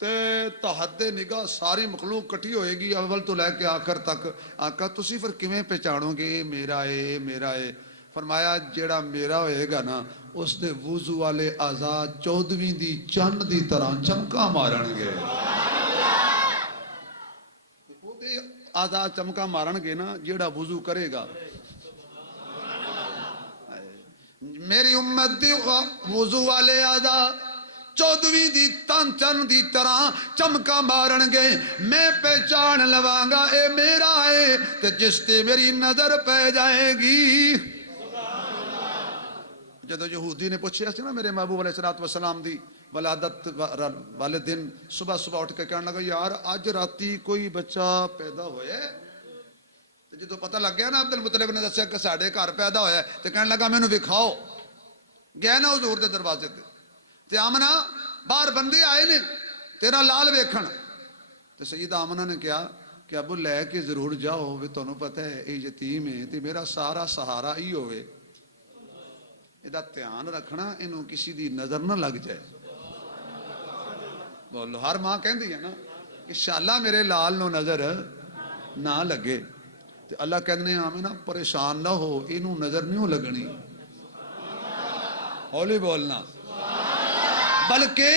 تے تحت نگاہ ساری مخلوق کٹھی ہوئے گی اول تو لے کے آخر تک آقا تسی پھر کیویں پہچانو گے میرا ہے فرمایا جیڑا میرا ہوئے گا نا اس دے وضو والے اعضاء 14ویں دی چند دی طرح چمکا مارن گے اعضاء چمکا مارن گے نا جیڑا وضو کرے گا میری امت دی وضو والے اعضاء 14ویں دی تن چن دی طرح چمکا مارن گے میں پہچان لواں گا اے میرا ہے تے جس تے میری نظر پہ جائے گی جدو یہودی نے پوچھیا سی نا میرے محبوب علیہ السلام دی ولادت والے دن صبح صبح اٹھ کے کہنے لگا یار آج راتی کوئی بچہ پیدا ہویا ہے جدو پتہ لگ گیا نا عبد المطلب نے دسیا کہ ساڑھے گھر پیدا ہویا ہے تو کہنے لگا مینوں دکھاؤ گیا نا حضور دے دروازے تے آمنہ باہر بندے آئے نے تیرا لال ویکھن تے سیدہ آمنہ نے کہا کہ ابو لے کے ضرور جاؤ بھی تانوں پتہ ہے اے یتیم ہے تے میرا سارا سہارا ہی ہوئے ادا دھیان رکھنا انہوں کسی دی نظر نہ لگ جائے بولو ہر ماں کہندی ہے نا کہ شاءاللہ میرے لال نو نظر نہ لگے تے اللہ کہنے آمنہ پریشان نہ ہو انہوں نظر نہیں لگنی ہولی بولنا بلکہ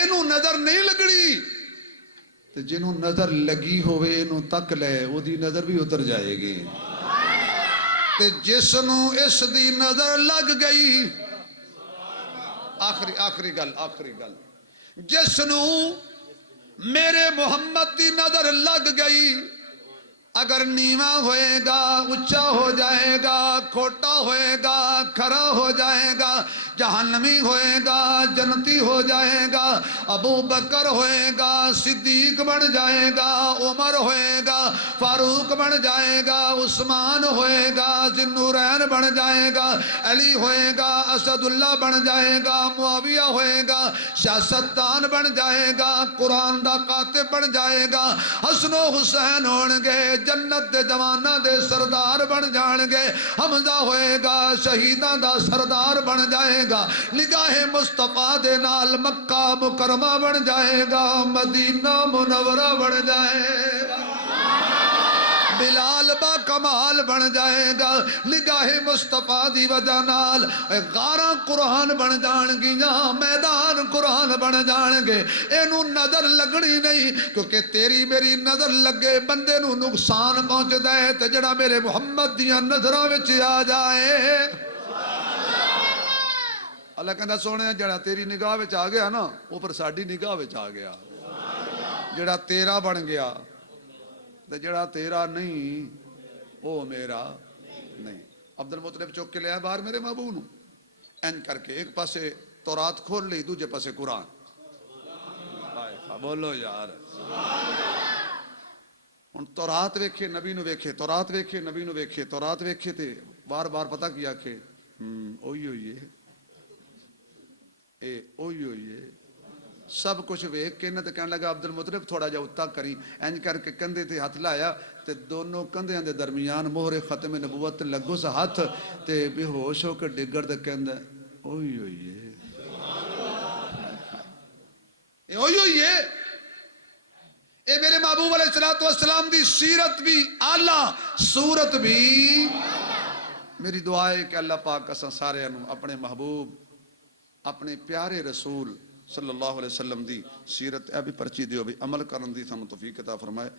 انہوں نظر نہیں لگنی تے جنہوں نظر لگی ہوئے انہوں تک لے وہ دی نظر بھی اتر جائے گی تے جس نو اس دی نظر لگ گئی آخری گل جس نو میرے محمد دی نظر لگ گئی اگر نیواں ہوئے گا اچھا ہو جائے گا کھوٹا ہوئے گا کھرا ہو جائے گا جہنمی ہوئے گا جنتی ہو جائے گا ابو بکر ہوئے گا صدیق بن جائے گا عمر ہوئے گا فاروق بن جائے گا عثمان ہوئے گا ذوالنورین بن جائے گا علی ہوئے گا اسد اللہ بن جائے گا معاویہ ہوئے گا سیاستدان بن جائے گا قرآن دا کاتب بن جائے گا حسن و حسین ہون گے جنت دے جوانہ دے سردار بن جان گے حمزہ ہوئے گا شہیدان دا سردار بن جائے گا نگاہ مصطفیٰ دے نال مکہ مکرمہ بن جائے گا مدینہ منورہ بن جائے گا بلال با کمال بن جائے گا نگاہ مصطفیٰ دی وجہ نال غاراں قرآن بن جان گیاں میدان قرآن بن جان گے اینو نظر لگنی نہیں کیونکہ تیری میری نظر لگے بندے نو نقصان پہنچ دے تے جڑا میرے محمد دیاں نظراں وچ آ جائے اللہ کہندا سونے جڑا تیری نگاہ وچ آ گیا نا وہ پر ساڈی نگاہ وچ آ گیا جڑا تیرا بن گیا تے جڑا تیرا نہیں وہ میرا نہیں عبد المطلب چوک کے لیا باہر میرے محبوب نو این کر کے ایک پاسے تورات کھول لی دوجے پاسے قرآن بولو یار ہن تورات ویکھے نبی نو ویکھے تورات ویکھے نبی نو ویکھے تورات ویکھے تے بار بار پتہ کیا کہ اوہی ہوئی ہے اے اوہی ہوئی ہے سب کچھ ویکھ کے نہ تے کہنے لگا عبد المطلب تھوڑا جا اتا کری اینج کر کے کندھے تے ہاتھ لایا تے دونوں کندھیاں دے درمیان مہر ختم نبوت لگو سا ہاتھ تے بے ہوش ہو کے ڈگر تے کہندا اوہی ہوئی ہے اے اوہی ہوئی ہے اے میرے محبوب علیہ السلام دی سیرت بھی اعلیٰ صورت بھی میری دعا ہے کہ اللہ پاک اساں سارے اپنے محبوب اپنے پیارے رسول صلی اللہ علیہ وسلم دی سیرت اے بھی پرچی دیو بھی عمل کرن دی سانو توفیق عطا فرمائے